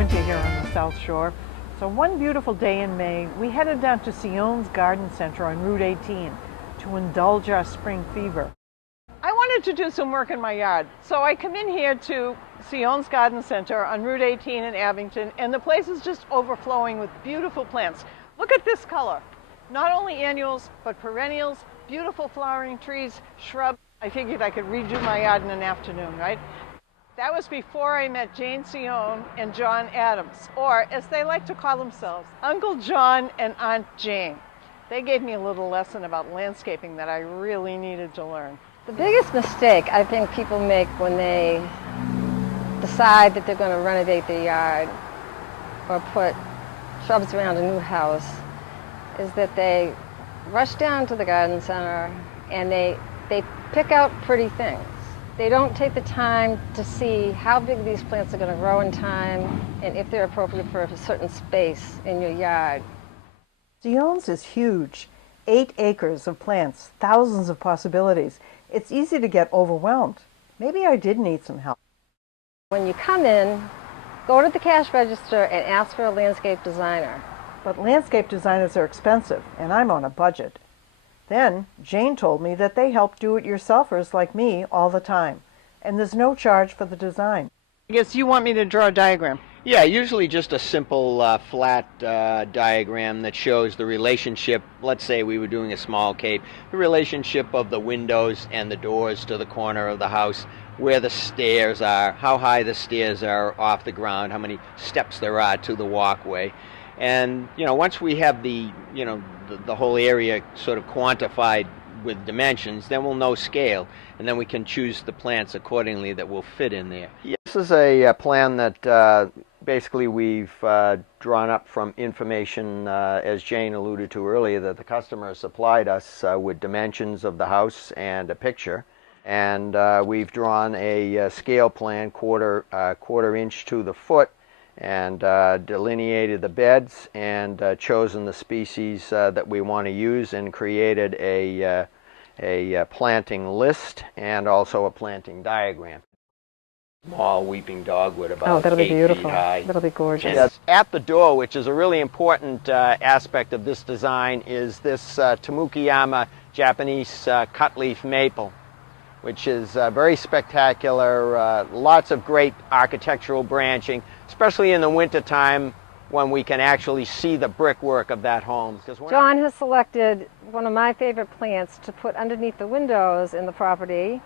winter here on the South Shore. So one beautiful day in May, we headed down to Seoane's Garden Center on Route 18 to indulge our spring fever. I wanted to do some work in my yard, so I come in here to Seoane's Garden Center on Route 18 in Abington, and the place is just overflowing with beautiful plants. Look at this color. Not only annuals, but perennials, beautiful flowering trees, shrubs. I figured I could redo my yard in an afternoon, right? That was before I met Jane Seoane and John Adams, or as they like to call themselves, Uncle John and Aunt Jane. They gave me a little lesson about landscaping that I really needed to learn. The biggest mistake I think people make when they decide that they're going to renovate their yard or put shrubs around a new house is that they rush down to the garden center and they pick out pretty things. They don't take the time to see how big these plants are going to grow in time and if they're appropriate for a certain space in your yard. Seoane's is huge. 8 acres of plants, thousands of possibilities. It's easy to get overwhelmed. Maybe I did need some help. When you come in, go to the cash register and ask for a landscape designer. But landscape designers are expensive, and I'm on a budget. Then Jane told me that they help do-it-yourselfers like me all the time, and there's no charge for the design. I guess you want me to draw a diagram. Yeah, usually just a simple flat diagram that shows the relationship. Let's say we were doing a small cape, the relationship of the windows and the doors to the corner of the house, where the stairs are, how high the stairs are off the ground, how many steps there are to the walkway. And, once we have the whole area sort of quantified with dimensions, then we'll know scale, and then we can choose the plants accordingly that will fit in there. This is a plan that basically we've drawn up from information, as Jane alluded to earlier, that the customer supplied us with dimensions of the house and a picture. And we've drawn a scale plan, quarter inch to the foot, and delineated the beds and chosen the species that we want to use and created a planting list and also a planting diagram. Small weeping dogwood about 8 feet high. That'll be gorgeous. And at the door, which is a really important aspect of this design, is this Tamukiyama Japanese cutleaf maple, which is very spectacular, lots of great architectural branching, especially in the wintertime when we can actually see the brickwork of that home. John has selected one of my favorite plants to put underneath the windows in the property.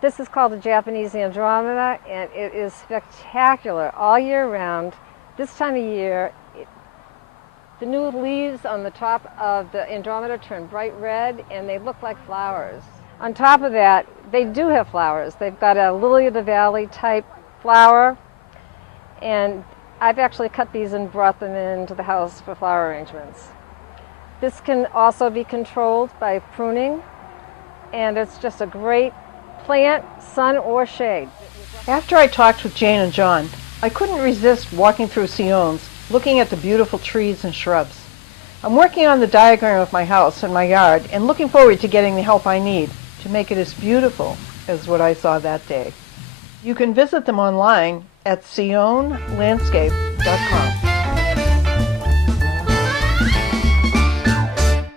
This is called the Japanese Andromeda, and it is spectacular all year round. This time of year, the new leaves on the top of the Andromeda turn bright red, and they look like flowers. On top of that, they do have flowers. They've got a lily of the valley type flower, and I've actually cut these and brought them into the house for flower arrangements. This can also be controlled by pruning, and it's just a great plant, sun or shade. After I talked with Jane and John, I couldn't resist walking through Seoane's, looking at the beautiful trees and shrubs. I'm working on the diagram of my house and my yard and looking forward to getting the help I need to make it as beautiful as what I saw that day. You can visit them online at SeoaneLandscape.com.